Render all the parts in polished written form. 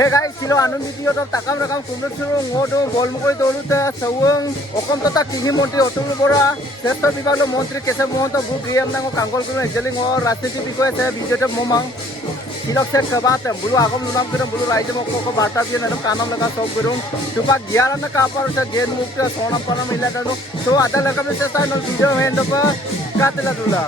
Hey guys, silo anong video to takam rakam kumruk suru ngodo bolmukoi dolu ta sawung okom tota kini montri otul bora sesta bibalo montri kese mohon to group DM nango kangkol kuno exeling or rastiti bikoy se video to momang silok se kabat bulu agam lunam kuno bulu raije moko ko bata diye nadam kanam laga sob gurum tupa gyara na kapar se gen mukta sona pana mila dano so ada lakam se sta no video hendo pa katla dula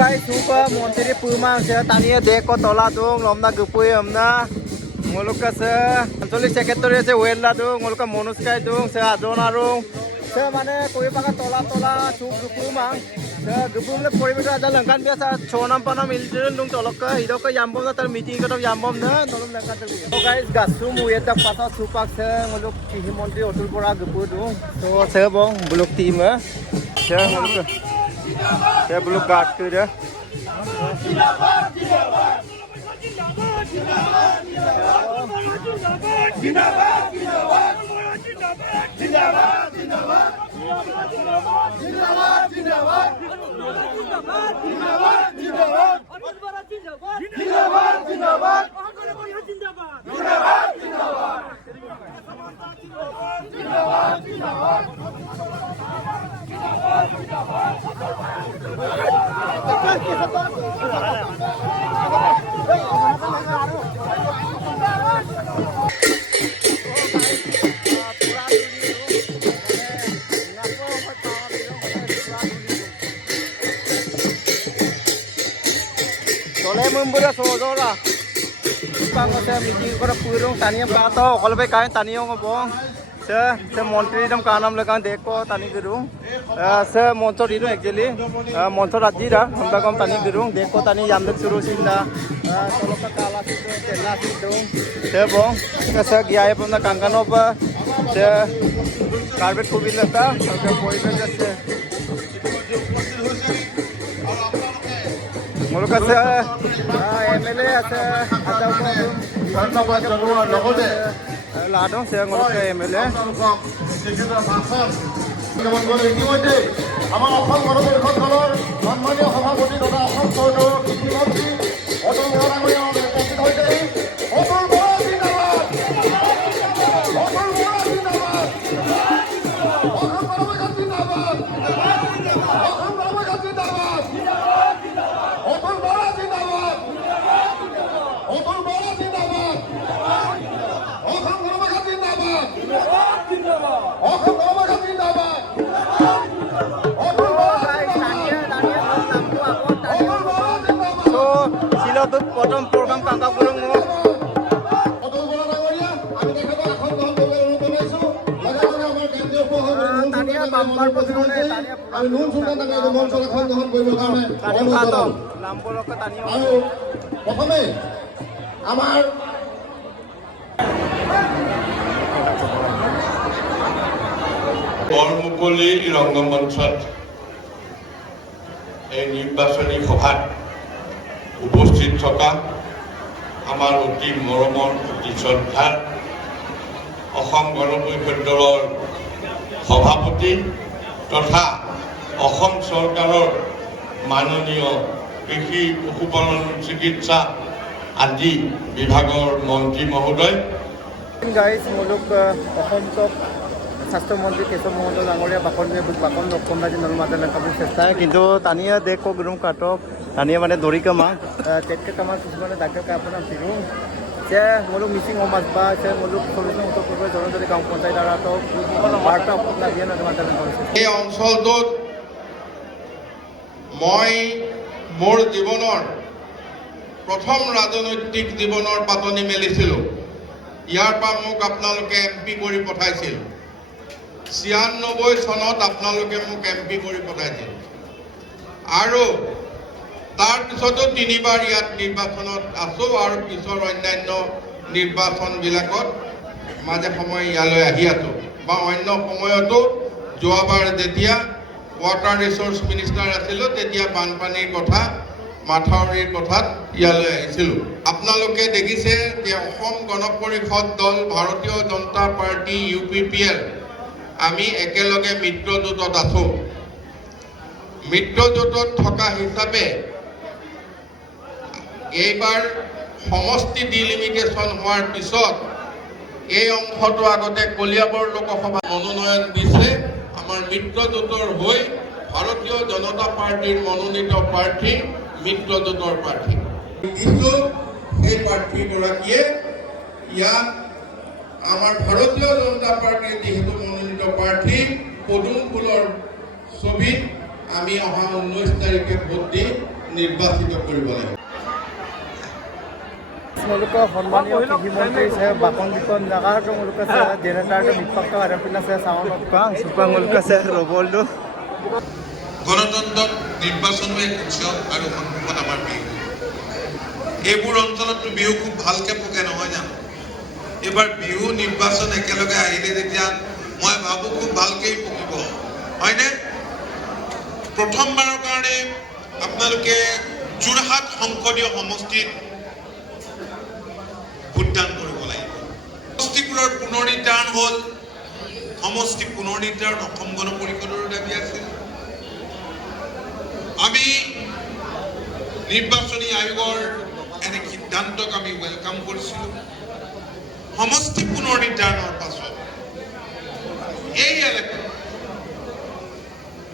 guys, super montri puma se tania deko tola dung lomna gupui amna ngoluka se antoli secretary se wella dung ngoluka monuskai dung se adona rung se mane koi paga tola tola chuk gupuma se gupum le poribita ada langkan biasa chonam panam iljen dung tolokka hidokka yambom na tar meeting ko yambom na nolom langkan tar so guys gasum ueta pata supak se ngoluk kihi montri otul pora gupu dung so se bong buluk team se ngoluka saya belum kartu dah. Soleh membura sodora. Bang saya meeting pada purung tani yang kata, kalau baik kain tani yang ngobong. Se montri dam kanam lekan deko tani gedung. Se montor itu actually montor aji dah. Hamda kam tani gedung deko tani yamdek suruh sinda. Kalau kekala situ, telah situ. Se bong, se giaya pun nak kangkan apa. Se karpet kubin letak, se poiben se. Muluka se MLA se ada umum. Karena baca luar logo Ladong saya ngolok MLA. কেমন ইতিমধ্যে আমার অসম গণপরিষদ দলৰ সন্মানীয় সভাপতি তথা অসম চৌধুৰী কৃষিমন্ত্ৰী অতুল বৰা ডাঙৰীয়া উপস্থিত হৈছে। অতুল বৰা জিন্দাবাদ, অতুল বৰা জিন্দাবাদ, অসম গণপৰিষদ জিন্দাবাদ, অসম গণপৰিষদ জিন্দাবাদ, অতুল বৰা জিন্দাবাদ, অতুল বৰা জিন্দাবাদ, অসম গণপৰিষদ জিন্দাবাদ, অসম গণপৰিষদ জিন্দাবাদ। So sila tu potong program kangkap burung mo. Tania bumper potong ni tania. আমি নুন সুলতান তাকে মঞ্চত এখন গ্ৰহণ কৰিবৰ কাৰণে অনুৰোধ কৰিম। লাম্বলক tania. আৰু প্ৰথমে আমাৰ বৰমুকলি ৰংগমঞ্চত এই নিৰ্বাচনী সভাত উপস্থিত থকা আমাৰ অতি মৰমৰ অতি শ্ৰদ্ধাৰ অসম গণ পৰিষদ দলৰ সভাপতি তথা অসম চৰকাৰৰ মাননীয় কৃষি পশুপালন চিকিৎসা আদি বিভাগৰ মন্ত্ৰী মহোদয় guys muluk অসম স্বাস্থ্যমন্ত্রী কেশব মহন্ত ডাঙরিয়া বাকন লক্ষণরাজি নলমাদান কাপড় চেষ্টা কিন্তু তানিয়া দেখ গুরুম কাটক তানিয়া মানে দড়ি কামা টেটকে কামা কিছুমানে ডাক্তার আপনার ফিরুম যে মুলুক মিচিং সমাজ বা যে মুলুক সলিউশন উত্তর পূর্ব জনজাতি গাঁও পঞ্চায়েত আৰু বাৰ্তা আপোনাক দিয়ে নলমাদান এই অঞ্চলটোত মই মোৰ জীৱনৰ প্ৰথম ৰাজনৈতিক জীৱনৰ পাতনি মেলিছিলোঁ ইয়াৰ পৰা মোক আপোনালোকে MP কৰি পঠাইছিল 96 চনত আপোনালোকে মোক MP কৰি পঠাইছিল আৰু তাৰ পিছতো তিনিবাৰ ইয়াত নিৰ্বাচনত আছো আৰু পিছৰ অন্যান্য নিৰ্বাচনবিলাকত মাজে সময়ে ইয়ালৈ আহি আছো বা অন্য সময়তো যোৱাবাৰ যেতিয়া ৱাটাৰ ৰিচোৰ্চ মিনিষ্টাৰ আছিলোঁ তেতিয়া বানপানীৰ কথা মাথাউৰিৰ কথাত ইয়ালৈ আহিছিলোঁ আপোনালোকে দেখিছে যে অসম গণ পৰিষদ দল ভাৰতীয় জনতা পাৰ্টি UPPL আমি একেলগে মিত্ৰজোঁটত আছো মিত্ৰজোঁটত থকা হিচাপে এইবাৰ সমষ্টি ডিলিমিটেশ্যন হোৱাৰ পিছত এই অংশটো আগতে কলিয়াবৰ লোকসভা মনোনয়ন দিছে আমাৰ মিত্ৰজোঁটৰ হৈ ভাৰতীয় জনতা পাৰ্টিৰ মনোনীত প্ৰাৰ্থী মিত্ৰজোঁটৰ প্ৰাৰ্থী সেই প্ৰাৰ্থীগৰাকীয়ে ইয়াত আমাৰ ভাৰতীয় জনতা পাৰ্টিৰ যিহেতু মনোনীত প্ৰাৰ্থী পদুম ফুলৰ ছবিত আমি অহা 19 তাৰিখে ভোট দি নিৰ্বাচিত কৰিব লাগিব मुलुका सम्मानीय कृषिमंत्री से बाकन दिकन जगह तो मुलुका से जनतार तो विपक्ष आरोपिना से सावन का सुपा मुलुका से रोबोल्डो গণতন্ত্ৰ নিৰ্বাচন এক উৎসৱ আৰু সন্মুখত আমাৰ বিহু এইবোৰ অঞ্চলতো বিহু খুব ভালকে পকে নহয় জানো এবাৰ বিহু নিৰ্বাচন একেলগে আহিলে যেতিয়া মই ভাবো খুব ভালকেই পকিব হয়নে প্ৰথমবাৰৰ কাৰণে আপোনালোকে যোৰহাট সংসদীয় সমষ্টিত ভোটদান কৰিব লাগিব সমষ্টিবোৰৰ পুনৰ্নিৰ্ধাৰণ হ'ল সমষ্টি পুনৰ্নিৰ্ধাৰণ অসম গণ পৰিষদৰ দাবী আছিল আমি নিৰ্বাচনী আয়োগৰ এনে সিদ্ধান্তক আমি ওয়েলকাম কৰিছিলোঁ সমষ্টি পুনৰ্নিৰ্ধাৰণৰ পাছত এই এলেকা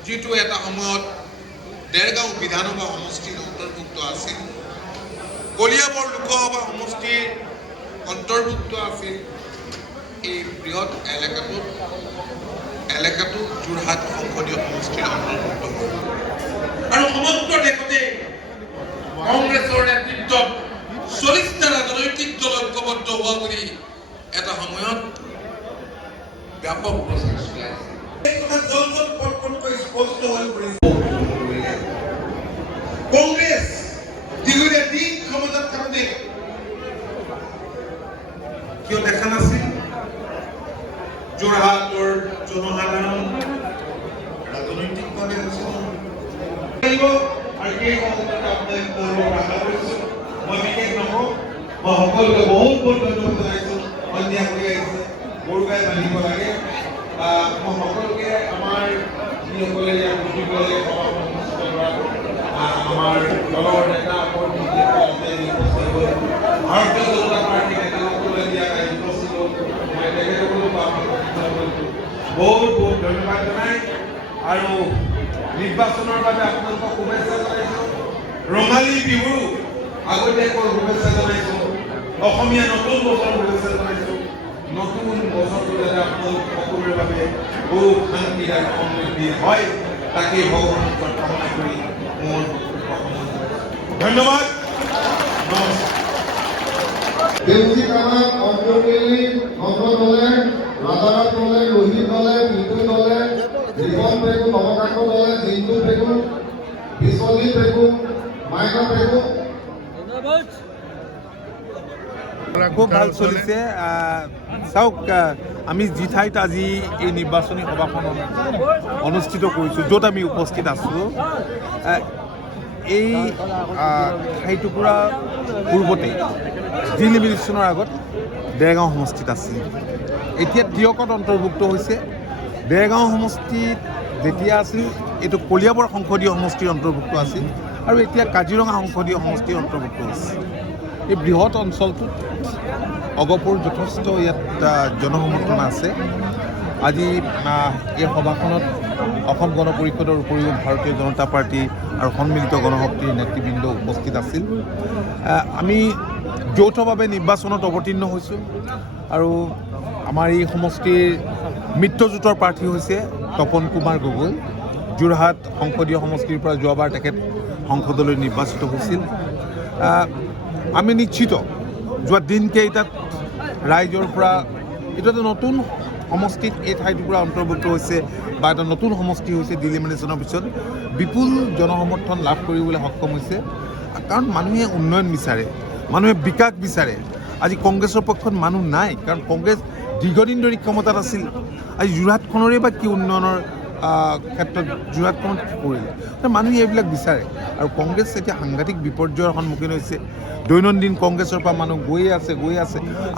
যিটো এটা সময়ত দেৰগাঁও বিধানসভা সমষ্টিৰ অন্তৰ্ভুক্ত আছিল কলিয়াবৰ লোকসভা সমষ্টিৰ অন্তৰ্ভুক্ত আছিল এই বৃহৎ এলেকাটো যোৰহাট সংসদীয় সমষ্টিৰ অন্তৰ্ভুক্ত হ'ল আৰু সমগ্ৰ দেশতে কংগ্ৰেছৰ নেতৃত্বত 40টা ৰাজনৈতিক দল ঐক্যবদ্ধ হোৱা বুলি এটা সময়ত ব্যাপক প্ৰচাৰ চলাইছে এই কথা জলজল পটপটকৈ স্পষ্ট হৈ পৰিছে কংগ্ৰেছ দীঘলীয়া দিন ক্ষমতাত থাকোঁতে কিয় দেখা নাছিল যোৰহাটৰ জনসাধাৰণ ৰাজনৈতিকভাৱে আৰু সেই ক্ষমতাটো আপোনালোকে কৰিব আশা কৰিছোঁ মই বিশেষ নকওঁ মই সকলোকে বহুত ধন্যবাদ জনাইছোঁ সন্ধিয়া কৰি আহিছে গৰু গাই বান্ধিব লাগে মই সকলোকে আমাৰ যিসকলে ইয়াত উঠিবলৈ আমাৰ দলৰ নেতা ভাৰতীয় জনতা পাৰ্টীৰ নেতাসকলে দিয়া উপস্থিত হ'ল মই তেখেতসকলকো বহুত ধন্যবাদ জনাই আৰু নিৰ্বাচনৰ বাবে আপোনালোকক শুভেচ্ছা জনাইছোঁ ৰঙালী বিহু আগতীয়াকৈ শুভেচ্ছা জনাইছোঁ অসমীয়া নতুন বছৰ শুভেচ্ছা জনাইছোঁ নতুন বছৰটো যাতে আপোনালোক সকলোৰে বাবে বহুত শান্তি আৰু সমৃদ্ধি হয় তাকেই ভগৱানৰ প্ৰাৰ্থনা কৰি মোৰ ধন্যবাদ দেউচি কামাক অন্তৰ্বেলি নন্দ দলে ৰাজাৰাম দলে লোহিত দলে পিণ্টু দলে ৰিপন পেগু নৱকান্ত দলে জিন্তু পেগু বিশ্বজিৎ পেগু মাইনা পেগু খুব ভাল চলিছে চাওক আমি যি ঠাইত আজি এই নিৰ্বাচনী সভাখন অনুষ্ঠিত কৰিছোঁ য'ত আমি উপস্থিত আছোঁ এই ঠাইটুকুৰা পূৰ্বতে ডিলিমিটেশ্যনৰ আগত দেৰগাঁও সমষ্টিত আছিল এতিয়া টিয়কত অন্তৰ্ভুক্ত হৈছে দেৰগাঁও সমষ্টিত যেতিয়া আছিল এইটো কলিয়াবৰ সংসদীয় সমষ্টিৰ অন্তৰ্ভুক্ত আছিল আৰু এতিয়া কাজিৰঙা সংসদীয় সমষ্টিৰ অন্তৰ্ভুক্ত হৈছে এই বৃহৎ অঞ্চলটোত অগপুৰ যথেষ্ট ইয়াত জনসমৰ্থন আছে আজি এই সভাখনত অসম গণ পৰিষদৰ উপৰিও ভাৰতীয় জনতা পাৰ্টি আৰু সন্মিলিত গণশক্তিৰ নেতৃবৃন্দ উপস্থিত আছিল। আমি যৌথভাৱে নিৰ্বাচনত অৱতীৰ্ণ হৈছোঁ আৰু আমাৰ এই সমষ্টিৰ মিত্ৰজোঁটৰ প্ৰাৰ্থী হৈছে তপন কুমাৰ গগৈ। যোৰহাট সংসদীয় সমষ্টিৰ পৰা যোৱাবাৰ তেখেত সংসদলৈ নিৰ্বাচিত হৈছিল। আমি নিশ্চিত যোৱা দিনকেইটাত ৰাইজৰ পৰা এইটো এটা নতুন সমষ্টিত এই ঠাইটুকুৰা অন্তৰ্ভুক্ত হৈছে বা এটা নতুন সমষ্টি হৈছে ডিলিমিনেশ্যনৰ পিছত বিপুল জনসমৰ্থন লাভ কৰিবলৈ সক্ষম হৈছে। কাৰণ মানুহে উন্নয়ন বিচাৰে, মানুহে বিকাশ বিচাৰে। আজি কংগ্ৰেছৰ পক্ষত মানুহ নাই, কাৰণ কংগ্ৰেছ দীৰ্ঘদিন ধৰি ক্ষমতাত আছিল। আজি যোৰহাটখনৰে বা কি উন্নয়নৰ ক্ষেত্ৰত যোৰহাটখনত কি কৰিলে, মানুহে এইবিলাক বিচাৰে। আৰু কংগ্ৰেছ এতিয়া সাংঘাতিক বিপৰ্যয়ৰ সন্মুখীন হৈছে। দৈনন্দিন কংগ্ৰেছৰ পৰা মানুহ গৈয়ে আছে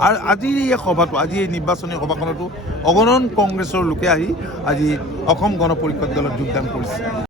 আৰু আজিৰ এই সভাটো, আজি এই নিৰ্বাচনী সভাখনতো অগণন কংগ্ৰেছৰ লোকে আহি আজি অসম গণ পৰিষদ দলত যোগদান কৰিছে।